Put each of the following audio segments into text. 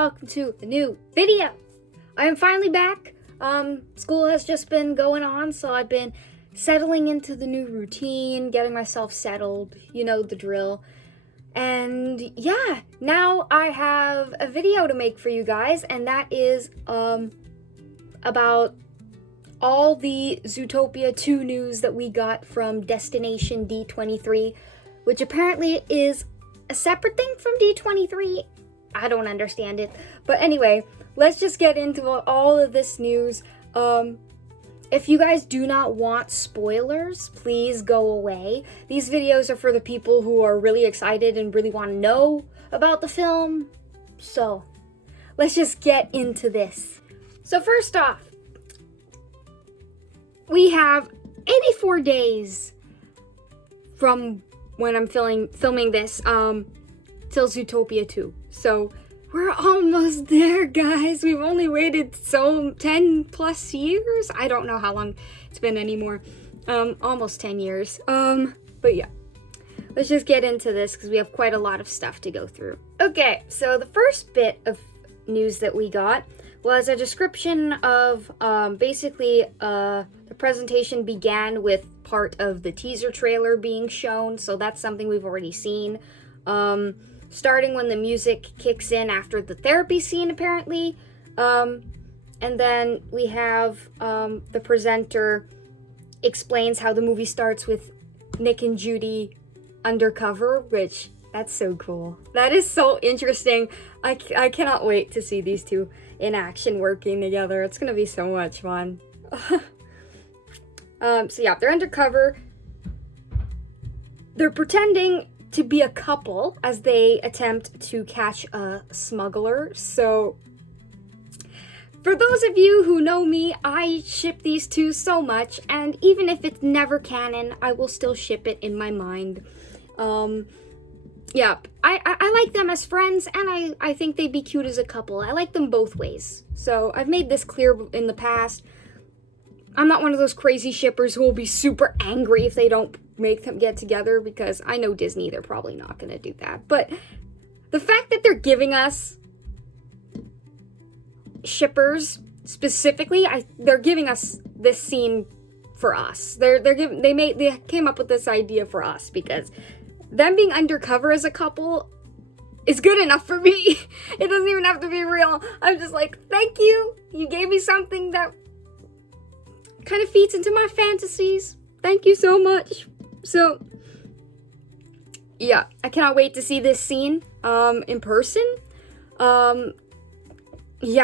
welcome to a new video. I am finally back. School has just been going on, so I've been settling into the new routine, getting myself settled, you know the drill. And yeah, now I have a video to make for you guys, and that is about all the Zootopia 2 news that we got from Destination D23, which apparently is a separate thing from D23. I don't understand it. But anyway, let's just get into all of this news. If you guys do not want spoilers, please go away. These videos are for the people who are really excited and really want to know about the film. So, let's just get into this. So first off, we have 84 days from when I'm filming this till Zootopia 2. So we're almost there, guys. We've only waited 10 plus years. I don't know how long it's been anymore. Almost 10 years. But yeah, let's just get into this because we have quite a lot of stuff to go through. Okay, so the first bit of news that we got was a description of basically the presentation began with part of the teaser trailer being shown, so that's something we've already seen. Starting when the music kicks in after the therapy scene, apparently. And then we have the presenter explains how the movie starts with Nick and Judy undercover, which, that's so cool. That is so interesting. I cannot wait to see these two in action working together. It's gonna be so much fun. So yeah, they're undercover. They're pretending to be a couple as they attempt to catch a smuggler. So for those of you who know me, I ship these two so much, and even if it's never canon, I will still ship it in my mind. Yeah, I like them as friends, and I think they'd be cute as a couple. I like them both ways. So I've made this clear in the past. I'm not one of those crazy shippers who will be super angry if they don't make them get together, because I know Disney, they're probably not going to do that. But the fact that they're giving us shippers specifically, they're giving us this scene for us. They came up with this idea for us, because them being undercover as a couple is good enough for me. It doesn't even have to be real. I'm just like, thank you. You gave me something that kind of feeds into my fantasies. Thank you so much. So, yeah, I cannot wait to see this scene in person. Yeah,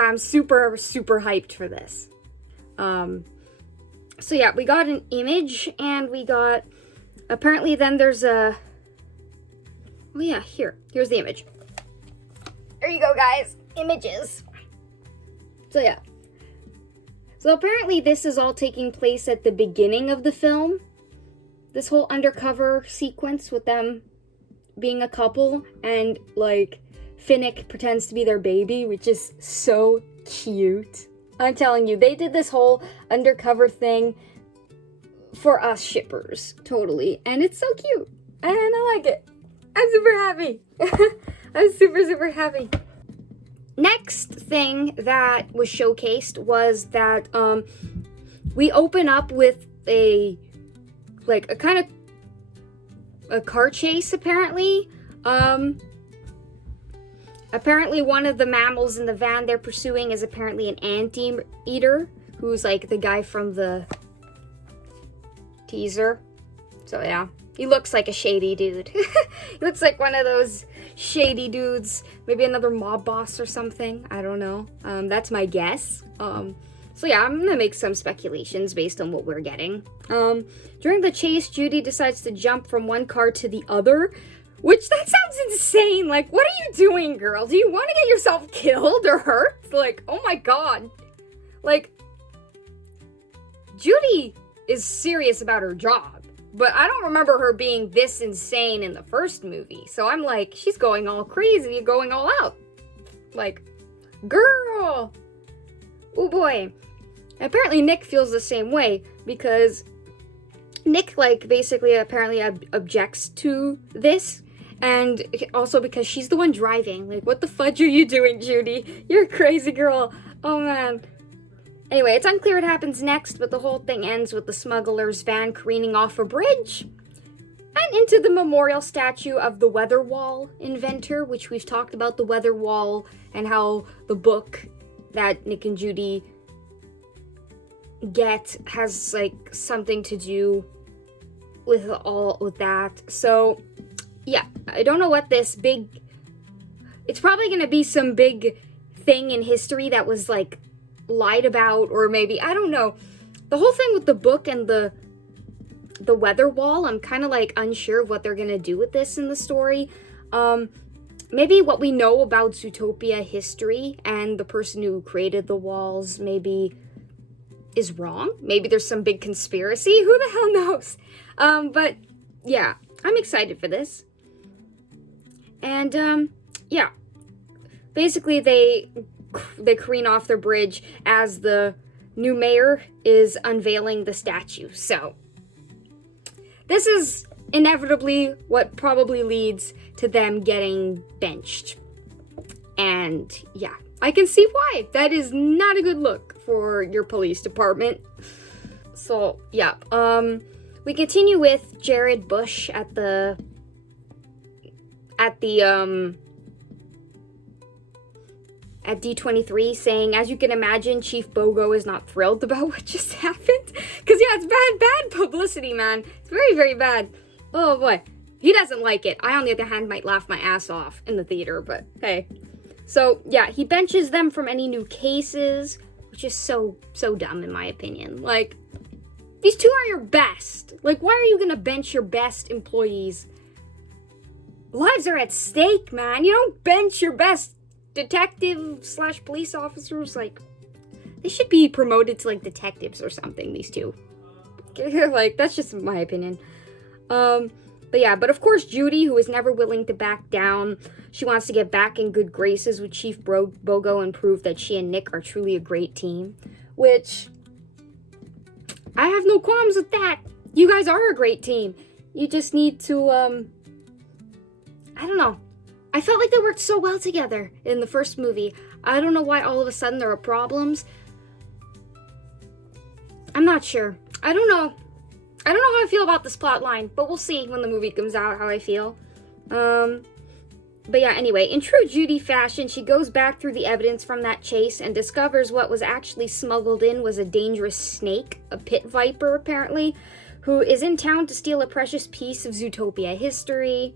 I'm super hyped for this. So yeah, we got an image, and we got, apparently then there's a, oh yeah, here's the image. There you go, guys, images. So yeah. So apparently this is all taking place at the beginning of the film. This whole undercover sequence with them being a couple, and like Finnick pretends to be their baby, which is so cute. I'm telling you, they did this whole undercover thing for us shippers, totally. And it's so cute, and I like it. I'm super happy. I'm super happy. Next thing that was showcased was that we open up with a kind of a car chase, apparently. Apparently one of the mammals in the van they're pursuing is apparently an anteater, who's like the guy from the teaser. So yeah, he looks like a shady dude. He looks like one of those shady dudes, maybe another mob boss or something. I don't know. That's my guess. So yeah, I'm gonna make some speculations based on what we're getting. During the chase, Judy decides to jump from one car to the other, which that sounds insane. Like, what are you doing, girl? Do you want to get yourself killed or hurt? Like, oh my god. Like, Judy is serious about her job, but I don't remember her being this insane in the first movie. So I'm like, she's going all crazy, going all out. Like, girl. Oh boy. Apparently Nick feels the same way, because Nick, like, basically apparently objects to this, And also because she's the one driving. Like, what the fudge are you doing, Judy? You're a crazy girl. Oh, man. Anyway, it's unclear what happens next, but the whole thing ends with the smuggler's van careening off a bridge and into the memorial statue of the weather wall inventor, which we've talked about, the weather wall, and how the book that Nick and Judy get has, like, something to do with that. So, yeah, I don't know what this big... It's probably going to be some big thing in history that was, like, lied about, or maybe, I don't know. The whole thing with the book and the weather wall, I'm kind of, like, unsure of what they're going to do with this in the story. Maybe what we know about Zootopia history and the person who created the walls maybe is wrong. Maybe there's some big conspiracy. Who the hell knows? But yeah, I'm excited for this. And yeah, basically they careen off the bridge as the new mayor is unveiling the statue. So this is inevitably what probably leads to them getting benched. And yeah, I can see why. That is not a good look for your police department. So yeah, we continue with Jared Bush at D23 saying, as you can imagine, Chief Bogo is not thrilled about what just happened. Because, yeah, it's bad publicity, man. It's very, very bad. Oh, boy. He doesn't like it. I, on the other hand, might laugh my ass off in the theater, but hey. So, yeah, he benches them from any new cases, which is so dumb, in my opinion. Like, these two are your best. Like, why are you going to bench your best employees? Lives are at stake, man. You don't bench your best detective/police officers. Like, they should be promoted to, like, detectives or something, these two. Like, that's just my opinion. But yeah, but of course Judy, who is never willing to back down, she wants to get back in good graces with Chief Bogo and prove that she and Nick are truly a great team, which I have no qualms with that. You guys are a great team. You just need to, I don't know. I felt like they worked so well together in the first movie. I don't know why all of a sudden there are problems. I'm not sure. I don't know how I feel about this plot line, but we'll see when the movie comes out how I feel. But yeah, anyway, in true Judy fashion, she goes back through the evidence from that chase and discovers what was actually smuggled in was a dangerous snake, a pit viper apparently, who is in town to steal a precious piece of Zootopia history,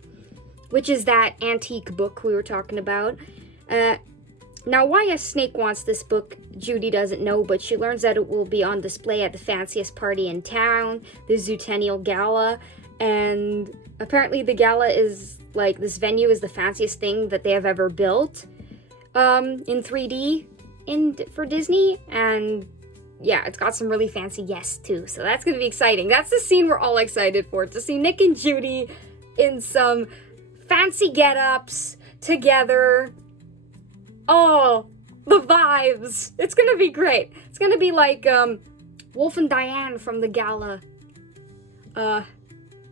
which is that antique book we were talking about. Now, why a snake wants this book, Judy doesn't know, but she learns that it will be on display at the fanciest party in town, the Zootennial Gala, and apparently the gala is, like, this venue is the fanciest thing that they have ever built, in 3D for Disney, and yeah, it's got some really fancy guests, too, so that's gonna be exciting. That's the scene we're all excited for, to see Nick and Judy in some fancy get-ups together. Oh, the vibes. It's gonna be great. It's gonna be like Wolf and Diane from the gala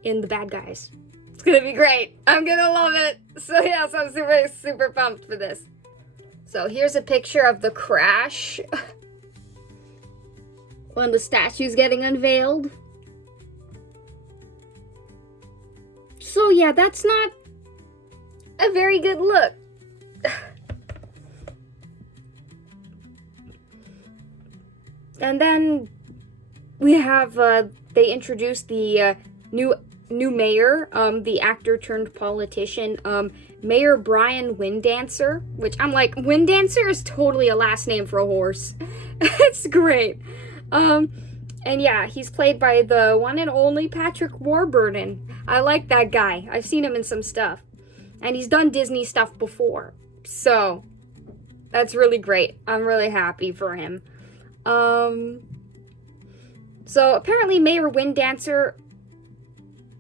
in The Bad Guys. It's gonna be great. I'm gonna love it. So yes, I'm super pumped for this. So here's a picture of the crash when the statue's getting unveiled. So yeah, that's not a very good look. And then we have, they introduced the new mayor, the actor turned politician, Mayor Brian Winddancer, which I'm like, Winddancer is totally a last name for a horse. It's great. And yeah, he's played by the one and only Patrick Warburton. I like that guy. I've seen him in some stuff. And he's done Disney stuff before. So, that's really great. I'm really happy for him. So apparently Mayor Winddancer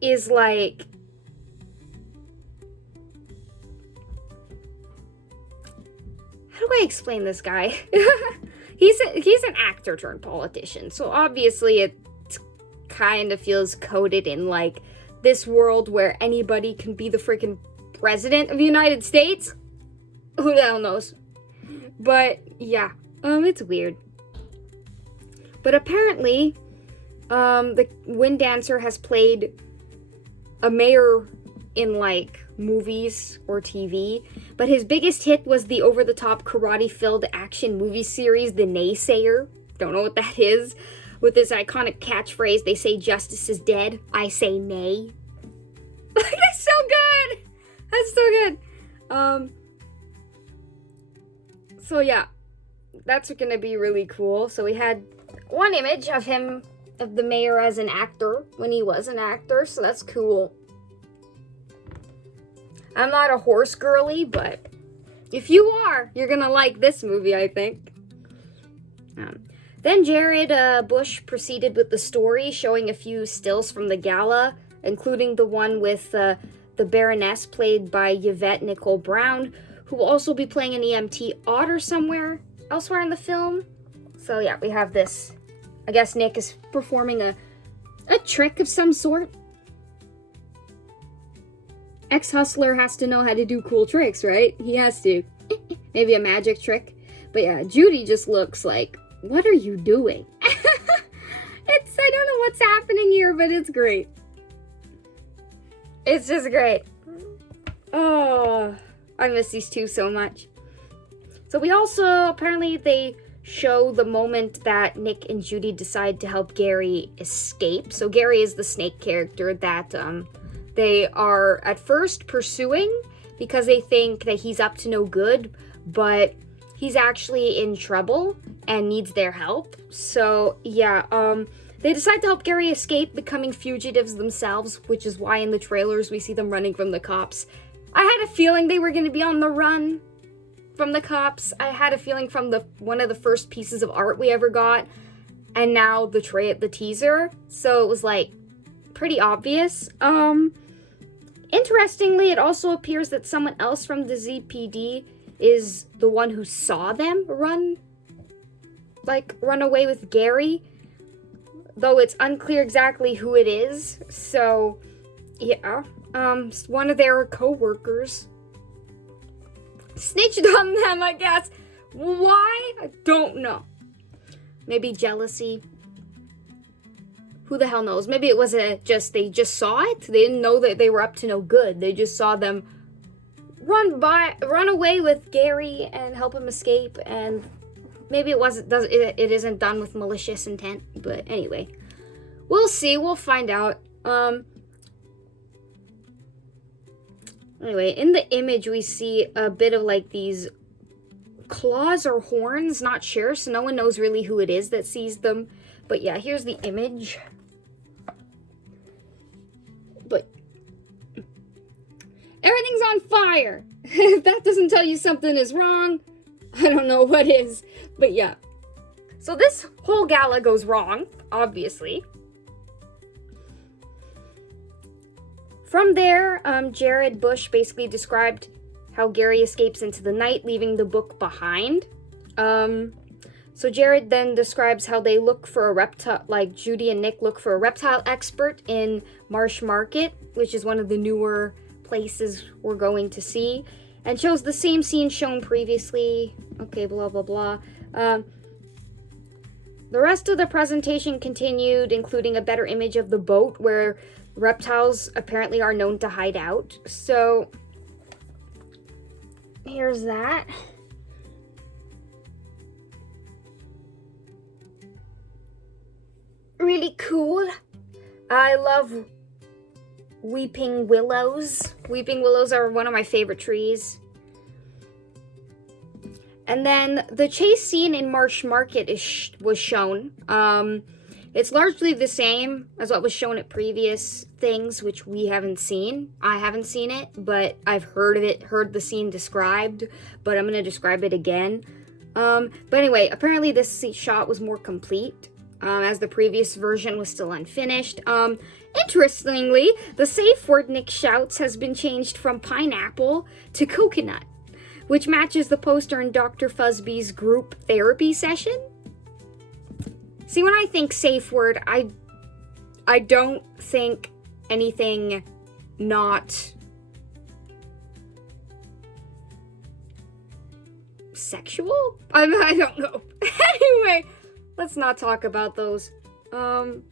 is like, how do I explain this guy? He's an actor turned politician, so obviously it kind of feels coded in like this world where anybody can be the freaking president of the United States? Who the hell knows? But yeah, it's weird. But apparently, the Wind Dancer has played a mayor in like movies or TV, but his biggest hit was the over-the-top karate-filled action movie series, The Naysayer. Don't know what that is. With this iconic catchphrase, they say justice is dead, I say nay. That's so good! That's so good! So yeah, that's gonna be really cool. So we had one image of him, of the mayor as an actor, when he was an actor, so that's cool. I'm not a horse girly, but if you are, you're gonna like this movie, I think. Then Jared Bush proceeded with the story, showing a few stills from the gala, including the one with the Baroness, played by Yvette Nicole Brown, who will also be playing an EMT Otter somewhere elsewhere in the film. So yeah, we have this. I guess Nick is performing a trick of some sort. Ex-hustler has to know how to do cool tricks, right? He has to. Maybe a magic trick. But yeah, Judy just looks like, what are you doing? I don't know what's happening here, but it's great. It's just great. Oh, I miss these two so much. So we also, apparently they show the moment that Nick and Judy decide to help Gary escape. So Gary is the snake character that they are at first pursuing because they think that he's up to no good, but he's actually in trouble and needs their help. So yeah, they decide to help Gary escape, becoming fugitives themselves, which is why in the trailers we see them running from the cops. I had a feeling they were going to be on the run from the cops. I had a feeling from one of the first pieces of art we ever got, and now the teaser. So it was like pretty obvious. Interestingly, it also appears that someone else from the ZPD is the one who saw them run away with Gary, though it's unclear exactly who it is. So yeah, one of their co-workers snitched on them, I guess. Why? I don't know. Maybe jealousy. Who the hell knows? Maybe it was they just saw it. They didn't know that they were up to no good. They just saw them run away with Gary and help him escape, and maybe it isn't done with malicious intent. But anyway, we'll see. We'll find out. Anyway, in the image we see a bit of like these claws or horns, not sure, so no one knows really who it is that sees them. But yeah, here's the image. But everything's on fire. If that doesn't tell you something is wrong, I don't know what is. But yeah. So this whole gala goes wrong, obviously. From there, Jared Bush basically described how Gary escapes into the night, leaving the book behind. So Jared then describes how they look for a reptile, like Judy and Nick look for a reptile expert in Marsh Market, which is one of the newer places we're going to see, and shows the same scene shown previously. Okay, blah, blah, blah. The rest of the presentation continued, including a better image of the boat where reptiles apparently are known to hide out. So here's that. Really cool. I love weeping willows. Weeping willows are one of my favorite trees. And then the chase scene in Marsh Market was shown. It's largely the same as what was shown at previous things, which we haven't seen. I haven't seen it, but I've heard of it, heard the scene described, but I'm going to describe it again. But anyway, apparently this shot was more complete, as the previous version was still unfinished. Interestingly, the safe word Nick shouts has been changed from pineapple to coconut, which matches the poster in Dr. Fuzby's group therapy session. See, when I think safe word, I don't think anything not sexual? I don't know. Anyway, let's not talk about those. The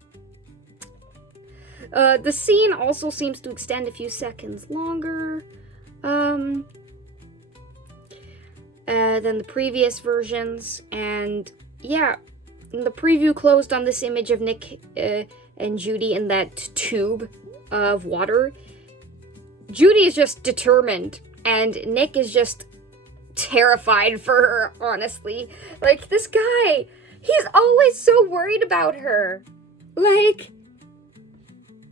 scene also seems to extend a few seconds longer than the previous versions, and yeah, the preview closed on this image of Nick and Judy in that tube of water. Judy is just determined, and Nick is just terrified for her, honestly. Like, this guy, he's always so worried about her. Like,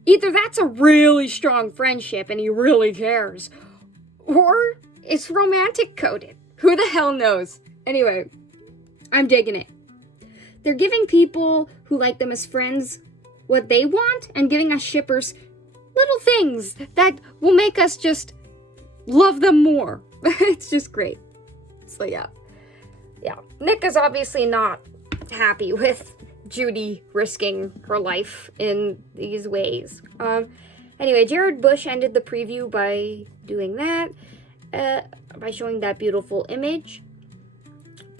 either that's a really strong friendship and he really cares, or it's romantic coded. Who the hell knows? Anyway, I'm digging it. They're giving people who like them as friends what they want, and giving us shippers little things that will make us just love them more. It's just great. So yeah. Nick is obviously not happy with Judy risking her life in these ways. Anyway, Jared Bush ended the preview by doing that, by showing that beautiful image,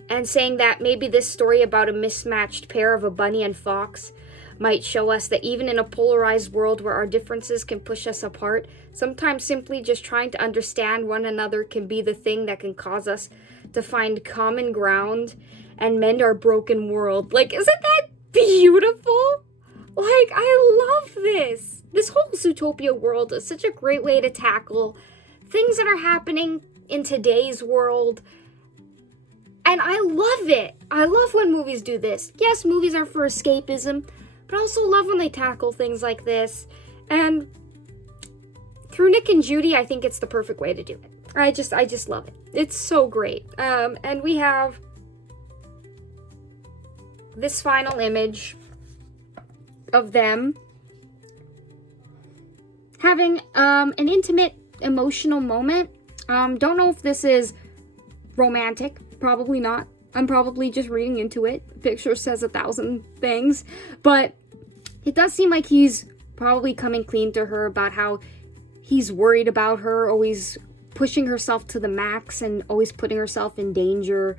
and saying that maybe this story about a mismatched pair of a bunny and fox might show us that even in a polarized world where our differences can push us apart, sometimes simply just trying to understand one another can be the thing that can cause us to find common ground and mend our broken world. Like, isn't that beautiful? Like, I love this. This whole Zootopia world is such a great way to tackle things that are happening in today's world. And I love it. I love when movies do this. Yes, movies are for escapism, but I also love when they tackle things like this. And through Nick and Judy, I think it's the perfect way to do it. I just love it. It's so great. And we have this final image of them having an intimate, emotional moment. Don't know if this is romantic. Probably not. I'm probably just reading into it. The picture says 1,000 things. But it does seem like he's probably coming clean to her about how he's worried about her, always pushing herself to the max and always putting herself in danger.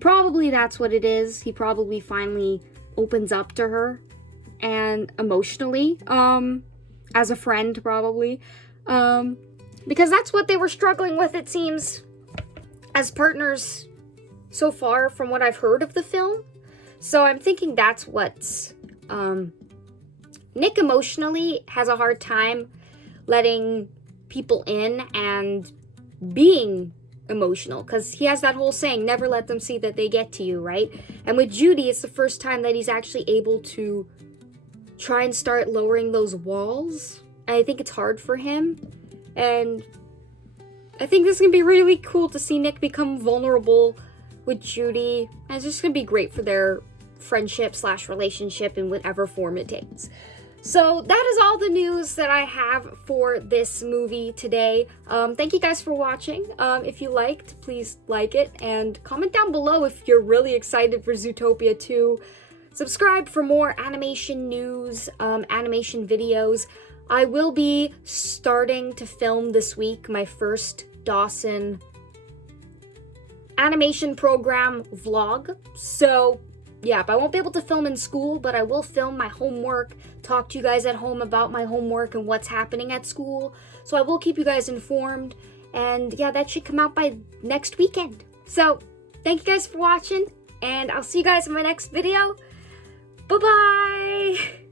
Probably that's what it is. He probably finally opens up to her, and emotionally, as a friend, probably. Because that's what they were struggling with, it seems, as partners so far from what I've heard of the film. So I'm thinking that's what's... Nick emotionally has a hard time letting people in and being emotional, because he has that whole saying, never let them see that they get to you, right? And with Judy, it's the first time that he's actually able to try and start lowering those walls. And I think it's hard for him. And I think this is going to be really cool to see Nick become vulnerable with Judy. And it's just going to be great for their friendship / relationship in whatever form it takes. So that is all the news that I have for this movie today. Thank you guys for watching. If you liked, please like it and comment down below if you're really excited for Zootopia 2. Subscribe for more animation news, animation videos. I will be starting to film this week my first Dawson animation program vlog. So yeah, I won't be able to film in school, but I will film my homework, talk to you guys at home about my homework and what's happening at school. So I will keep you guys informed. And yeah, that should come out by next weekend. So thank you guys for watching, and I'll see you guys in my next video. Bye-bye!